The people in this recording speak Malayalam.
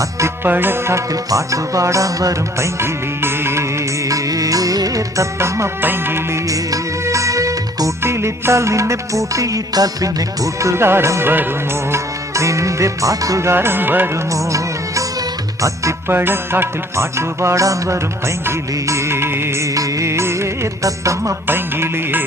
അത്തിപ്പഴക്കാട്ടിൽ പാട്ടുപാടാൻ വരും പൈങ്കിളിയേ, തത്തമ്മ പൈങ്കിളിയേ. കൂട്ടിലിട്ടാൽ നിന്നെ പൂട്ടിയിട്ടാൽ പിന്നെ കൂട്ടുകാരൻ വരുമോ, നിന്റെ പാട്ടുകാരൻ വരുമോ? അത്തിപ്പഴക്കാട്ടിൽ പാട്ടുപാടാൻ വരും പൈങ്കിളിയേ, തത്തമ്മ പൈങ്കിളിയേ.